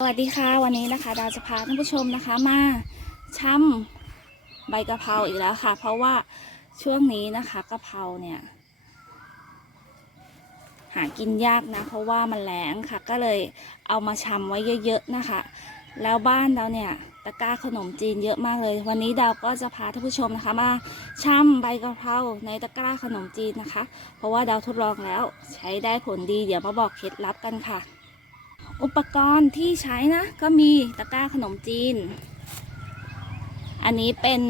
สวัสดีค่ะวันนี้นะคะดาวจะพาท่านผู้ชมนะคะมาช่ำใบกะเพราอีกแล้วค่ะ เพราะว่าช่วงนี้นะคะกะเพราเนี่ย หากินยากนะ เพราะว่ามันแรงค่ะ ก็เลยเอามาช่ำไว้เยอะๆนะคะ แล้วบ้านเราเนี่ยตะกร้าขนมจีนเยอะมากเลย วันนี้ดาวก็จะพาท่านผู้ชมนะคะมาช่ำใบกะเพราในตะกร้าขนมจีนนะคะ เพราะว่าดาวทดลองแล้วใช้ได้ผลดีเดี๋ยวมาบอกเคล็ดลับกันค่ะ อุปกรณ์ที่ใช้นะ ก็มีตะกร้าขนมจีน อันนี้เป็น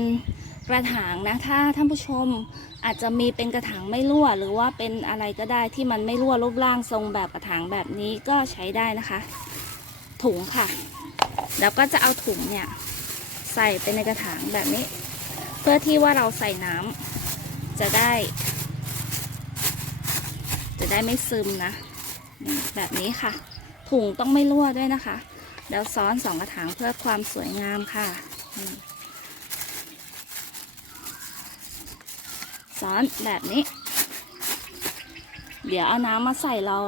กระถางนะ ถ้าท่านผู้ชมอาจจะมีเป็นกระถางไม่รั่ว หรือว่าเป็นอะไรก็ได้ที่มันไม่รั่วรูปร่างทรงแบบกระถางแบบนี้ก็ใช้ได้นะคะ ถุงค่ะ แล้วก็จะเอาถุงเนี่ย ใส่ไปในกระถางแบบนี้ เพื่อที่ว่าเราใส่น้ำจะได้ จะได้ไม่ซึมนะ แบบนี้ค่ะ ถุงต้องไม่รั่วด้วยนะคะแล้วซ้อนสองกระถางเพื่อความสวยงามค่ะ ซ้อนแบบนี้ เดี๋ยวเอาน้ำมาใส่รอ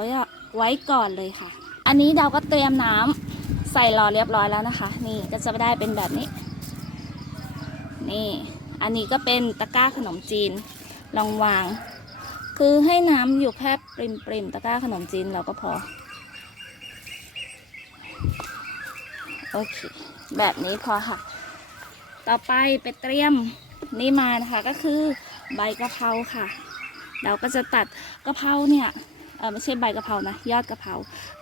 ไว้ก่อนเลยค่ะ อันนี้เราก็เตรียมน้ำใส่รอเรียบร้อยแล้วนะคะ นี่ก็จะได้เป็นแบบนี้ นี่ อันนี้ก็เป็นตะกร้าขนมจีน ลองวาง คือให้น้ำอยู่แค่ปริมปริมๆตะกร้าขนมจีนเราก็พอ โอเค แบบนี้พอค่ะ ต่อไปไปเตรียมนี่มานะคะก็คือใบกะเพราค่ะ เราก็จะตัดกะเพราเนี่ยเออไม่ใช่ใบกะเพรานะยอดกะเพรา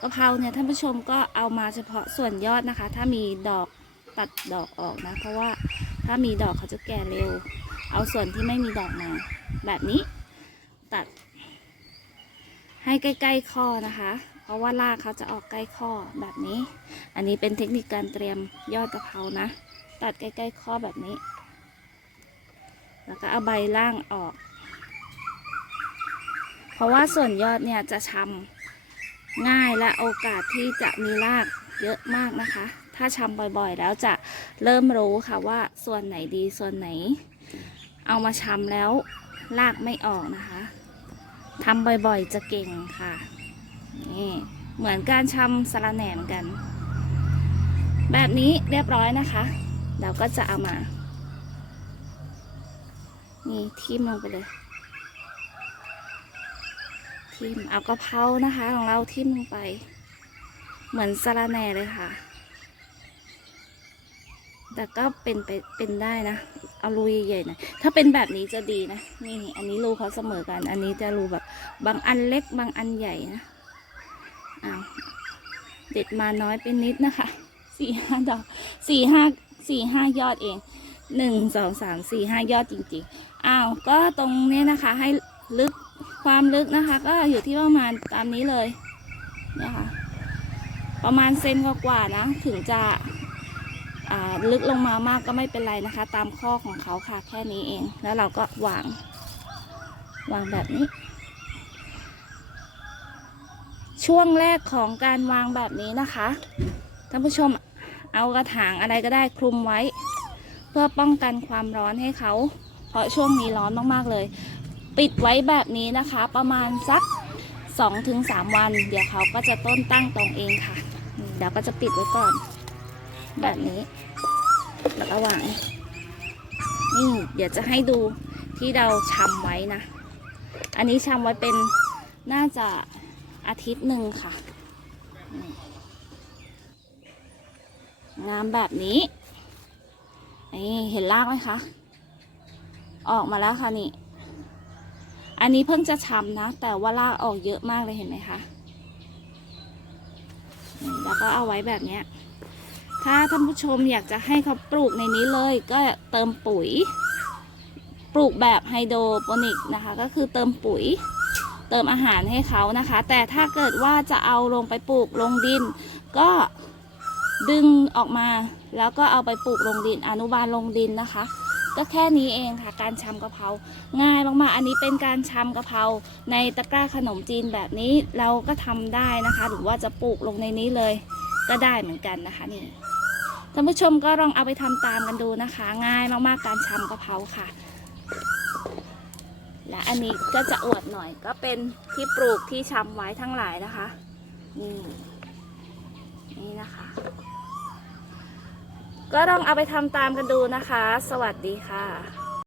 กะเพราเนี่ยท่านผู้ชมก็เอามาเฉพาะส่วนยอดนะคะ ถ้ามีดอกตัดดอกออกนะ เพราะว่าถ้ามีดอกเขาจะแก่เร็ว เอาส่วนที่ไม่มีดอกมาแบบนี้ตัดให้ใกล้ๆข้อนะคะ เพราะว่ารากเขาจะออกใกล้ข้อแบบนี้ อันนี้เป็นเทคนิคการเตรียมยอดกะเพรานะ ตัดใกล้ๆข้อแบบนี้ แล้วก็เอาใบล่างออก เพราะว่าส่วนยอดเนี่ยจะชำง่ายและโอกาสที่จะมีรากเยอะมากนะคะ ถ้าชำบ่อยๆ แล้วจะเริ่มรู้ค่ะว่าส่วนไหนดีส่วนไหน เอามาชำแล้วรากไม่ออกนะคะทำบ่อยๆ จะเก่งค่ะ นี่เหมือนการชำสะระแหน่เหมือนกัน แบบนี้เรียบร้อยนะคะ เราก็จะเอามา นี่ทิ่มลงไปเลย ทิ่มเอากระเพรานะคะ ของเราทิ่มลงไป เหมือนสะระแหน่เลยค่ะ แต่ก็เป็นไปเป็นได้นะ เอารูใหญ่ๆหนะถ้าเป็นแบบนี้จะดีนะ นี่อันนี้รูเขาเสมอกัน อันนี้จะรูแบบบางอันเล็กบางอันใหญ่นะ อ้าวเด็ดมาน้อยไปนิดนะคะสี่ห้าดอกสี่ห้าสี่ห้ายอดเองหนึ่งสองสามสี่ห้ายอดจริงๆอ้าวก็ตรงนี้นะคะ ให้ลึกความลึกนะคะ ก็อยู่ที่ประมาณตามนี้เลยเนี่ยค่ะประมาณเซนกว่าๆนะ ถึงจะลึกลงมามากก็ไม่เป็นไรนะคะ ตามข้อของเขาค่ะแค่นี้เอง แล้วเราก็วาง วางแบบนี้ ช่วงแรกของการวางแบบนี้นะคะท่านผู้ชมเอากระถางอะไรก็ได้คลุมไว้ เพื่อป้องกันความร้อนให้เขา เพราะช่วงนี้ร้อนมากๆเลย ปิดไว้แบบนี้นะคะ ประมาณสัก 2-3 วัน เดี๋ยวเขาก็จะต้นตั้งตรงเองค่ะเดี๋ยวก็จะปิดไว้ก่อน แบบนี้แล้วก็วางนี่เดี๋ยวจะให้ดูที่เราชำไว้นะ อันนี้ชำไว้เป็นน่าจะ อาทิตย์หนึ่งค่ะ งามแบบนี้นี่เห็นรากไหมคะ ออกมาแล้วค่ะนี่ อันนี้เพิ่งจะชำนะ แต่ว่ารากออกเยอะมากเลยเห็นไหมคะแล้วก็เอาไว้แบบเนี้ยถ้าท่านผู้ชมอยากจะให้เขาปลูกในนี้เลย ก็เติมปุ๋ย ปลูกแบบไฮโดรโปนิกนะคะ ก็คือเติมปุ๋ย เติมอาหารให้เขานะคะ แต่ถ้าเกิดว่าจะเอาลงไปปลูกลงดิน ก็ดึงออกมาแล้วก็เอาไปปลูกลงดิน อนุบาลลงดินนะคะ ก็แค่นี้เองค่ะ การชำกะเพราง่ายมากๆอันนี้เป็นการชำกะเพราในตะกร้าขนมจีนแบบนี้เราก็ทำได้นะคะ หรือว่าจะปลูกลงในนี้เลย ก็ได้เหมือนกันนะคะนี่ท่านผู้ชมก็ลองเอาไปทำตามกันดูนะคะ ง่ายมากๆการชำกะเพราค่ะ และอันนี้ก็จะอวดหน่อยก็เป็นที่ปลูกที่ชำไว้ทั้งหลายนะคะ นี่นี่นะคะ ก็ลองเอาไปทำตามกันดูนะคะ สวัสดีค่ะ